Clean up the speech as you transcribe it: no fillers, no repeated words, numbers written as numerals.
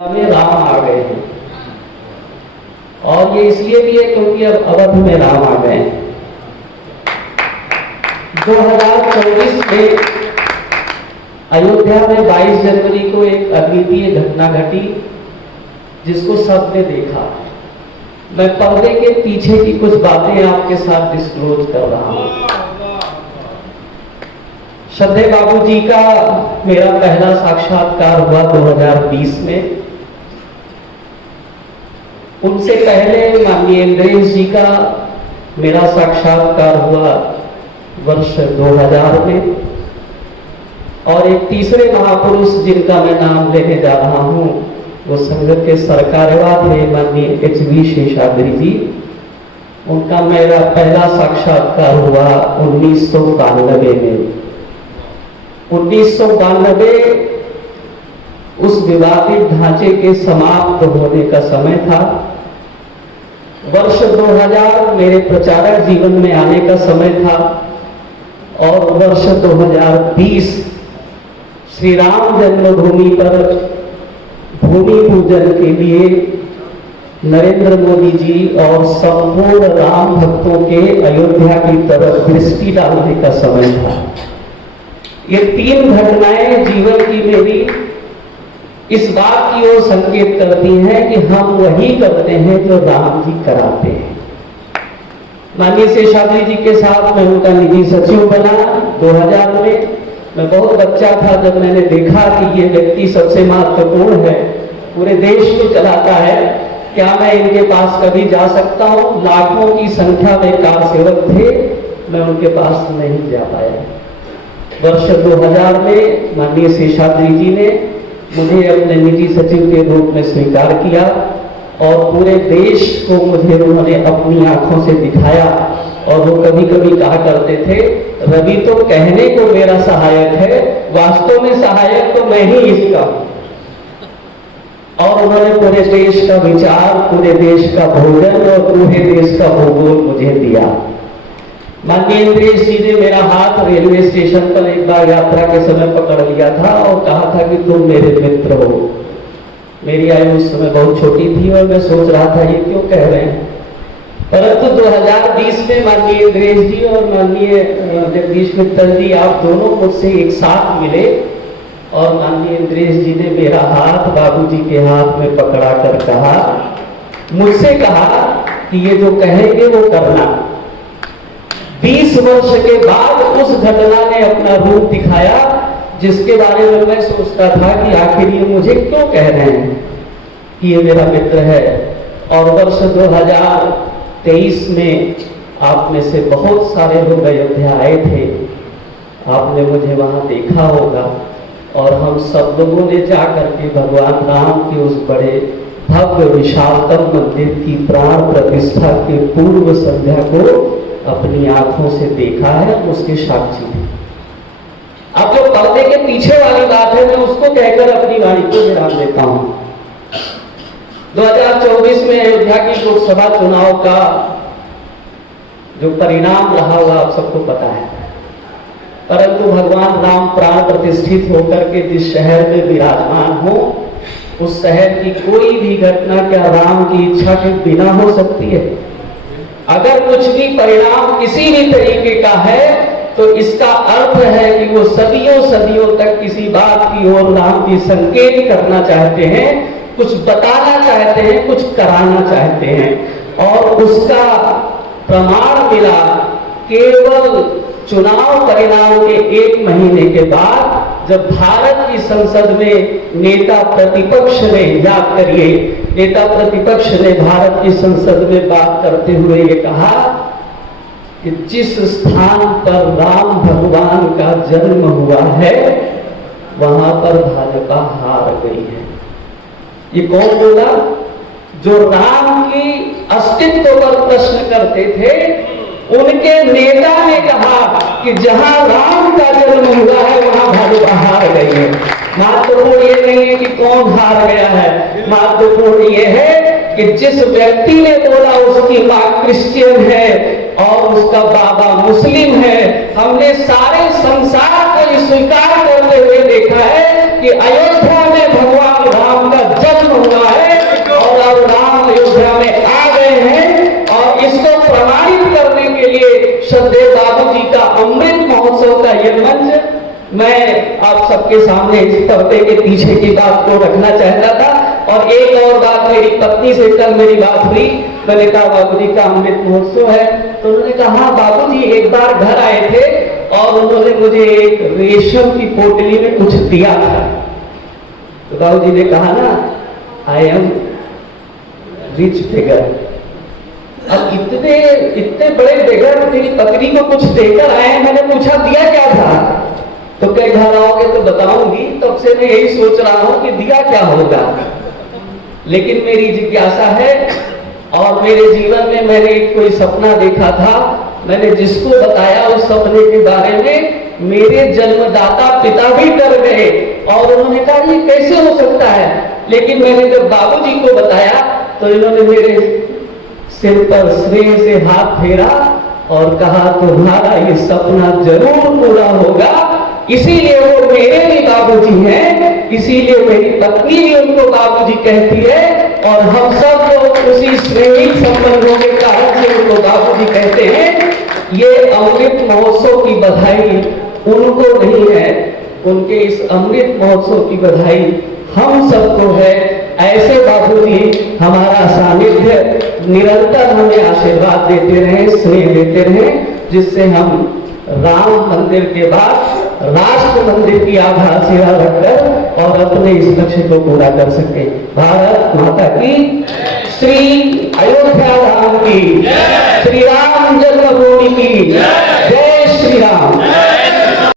में राम आ गए हैं। और ये इसलिए भी है क्योंकि अब अवध में राम आ गए हैं। 2024 में अयोध्या में 22 जनवरी को एक अद्वितीय घटना घटी जिसको सबने देखा। मैं पर्दे के पीछे की कुछ बातें आपके साथ डिस्क्लोज कर रहा हूं। श्रद्धेय बाबू जी का मेरा पहला साक्षात्कार हुआ 2020 में। उनसे पहले माननीय इंद्रेश जी का मेरा साक्षात्कार हुआ वर्ष 2000 में। और एक तीसरे महापुरुष जिनका मैं नाम लेने जा रहा हूं वो संघ के सरकारवा थे माननीय एच.वी. शेषाद्री जी। उनका मेरा पहला साक्षात्कार हुआ 1992 में। 1992 उस विवादित ढांचे के समाप्त होने का समय था। वर्ष 2000 मेरे प्रचारक जीवन में आने का समय था। और वर्ष 2020 श्री राम जन्मभूमि पर भूमि पूजन के लिए नरेंद्र मोदी जी और संपूर्ण राम भक्तों के अयोध्या की तरफ दृष्टि डालने का समय था। ये तीन घटनाएं जीवन की मेरी इस बात की ओर संकेत करती हैं कि हम वही करते हैं जो राम जी कराते हैं। माननीय शेषाद्री जी के साथ मैं उनका निजी सचिव बना 2000 में। मैं बहुत बच्चा था जब मैंने देखा कि ये व्यक्ति सबसे महत्वपूर्ण है, पूरे देश को चलाता है, क्या मैं इनके पास कभी जा सकता हूँ। लाखों की संख्या में कार सेवक थे, मैं उनके पास नहीं जा पाया। वर्ष 2000 में माननीय शेषाद्री जी ने मुझे अपने निजी सचिव के रूप में स्वीकार किया और पूरे देश को मुझे उन्होंने अपनी आंखों से दिखाया। और वो कभी कभी कहा करते थे, रवि तो कहने को मेरा सहायक है, वास्तव में सहायक तो मैं ही इसका हूं। और उन्होंने पूरे देश का विचार, पूरे देश का भोजन और पूरे देश का भूगोल मुझे दिया। माननीय इंद्रेश जी ने मेरा हाथ रेलवे स्टेशन पर एक बार यात्रा के समय पकड़ लिया था और कहा था कि तुम मेरे मित्र हो। मेरी आयु उस समय बहुत छोटी थी और मैं सोच रहा था ये क्यों कह रहे हैं। परंतु 2020 में माननीय इंद्रेश जी और माननीय जगदीश मित्तल जी आप दोनों मुझसे एक साथ मिले और माननीय इंद्रेश जी ने मेरा हाथ बाबूजी के हाथ में पकड़ा कर कहा, मुझसे कहा कि ये जो कहेंगे वो करना। 20 वर्ष के बाद उस घटना ने अपना रूप दिखाया जिसके बारे में मैं सोचता था कि आखिर ये मुझे क्यों कह रहे हैं कि ये मेरा मित्र है। और वर्ष 2023 में आप में से बहुत सारे लोग अयोध्या आए थे, आपने मुझे वहां देखा होगा। और हम सब लोगों ने जाकर के भगवान राम के उस बड़े भव्य विशालतम मंदिर की प्राण प्रतिष्ठा के पूर्व संध्या को अपनी आंखों से देखा है, उसके साक्षी थे। अब जो पर्दे के पीछे वाली बात है मैं उसको कहकर अपनी वाणी को विराम देता हूं। 2024 में अयोध्या की लोकसभा चुनाव का जो परिणाम रहा हुआ आप सबको पता है। परंतु भगवान राम प्राण प्रतिष्ठित होकर के जिस शहर में विराजमान हो, उस शहर की कोई भी घटना क्या राम की इच्छा के बिना हो सकती है। अगर कुछ भी परिणाम किसी भी तरीके का है तो इसका अर्थ है कि वो सदियों सदियों तक किसी बात की ओर राम जी संकेत करना चाहते हैं, कुछ बताना चाहते हैं, कुछ कराना चाहते हैं। और उसका प्रमाण मिला केवल चुनाव परिणाम के 1 महीने के बाद जब भारत की संसद में नेता प्रतिपक्ष ने, याद करिए, नेता प्रतिपक्ष ने भारत की संसद में बात करते हुए ये कहा कि जिस स्थान पर राम भगवान का जन्म हुआ है वहां पर भाजपा हार गई है। ये कौन बोला? जो राम की अस्तित्व पर प्रश्न करते थे उनके नेता ने कहा कि जहां राम का जन्म हुआ है वहां भाजपा हार गई है। महत्वपूर्ण ये नहीं है कि कौन हार गया है, महत्वपूर्ण ये है कि जिस व्यक्ति ने बोला उसकी मां क्रिश्चियन है और उसका बाबा मुस्लिम है, हमने सारे संसार को स्वीकार करते हुए देखा है कि अयोध्या में भगवान राम का जन्म सबके सामने इस पर्दे के पीछे की बात को रखना चाहता था। और एक और बात, मेरी पत्नी से कल मेरी बात हुई, मैंने कहा बाबूजी का अमृत महोत्सव है, तो उन्होंने कहा हाँ बाबूजी एक बार घर आए थे और उन्होंने मुझे एक रेशम की पोटली में कुछ दिया था। तो बाबूजी ने कहा ना, आई एम रिच फिगर। अब इतने बड़े बेगर तेरी पत्नी को कुछ देकर आए, मैंने पूछा दिया क्या था, तो कई घर आओगे तो बताऊंगी। तब से मैं यही सोच रहा हूं कि दिया क्या होगा, लेकिन मेरी जिज्ञासा है। और मेरे जीवन में मैंने कोई सपना देखा था, मैंने जिसको बताया उस सपने के बारे में मेरे जन्मदाता पिता भी डर गए और उन्होंने कहा ये कैसे हो सकता है। लेकिन मैंने जब बाबूजी को बताया तो इन्होंने मेरे सिर पर स्नेह से हाथ फेरा और कहा तुम्हारा ये सपना जरूर पूरा होगा। इसीलिए वो मेरे भी बाबूजी हैं, इसीलिए मेरी पत्नी भी उनको बाबूजी कहती है और हम सब लोग उसी स्नेही संबंधों के कारण से उनको बाबूजी कहते हैं। ये अमृत महोत्सव की बधाई उनको नहीं है, उनके इस अमृत महोत्सव की बधाई हम सबको है। ऐसे बाबूजी हमारा सानिध्य निरंतर हमें आशीर्वाद देते रहे, स्नेह देते रहे, जिससे हम राम मंदिर के बाद राष्ट्र मंदिर की आधारशिला रखकर और अपने इस लक्ष्य को पूरा कर सके। भारत माता की, श्री अयोध्या धाम की, श्री राम जन्मभूमि की जय श्री राम।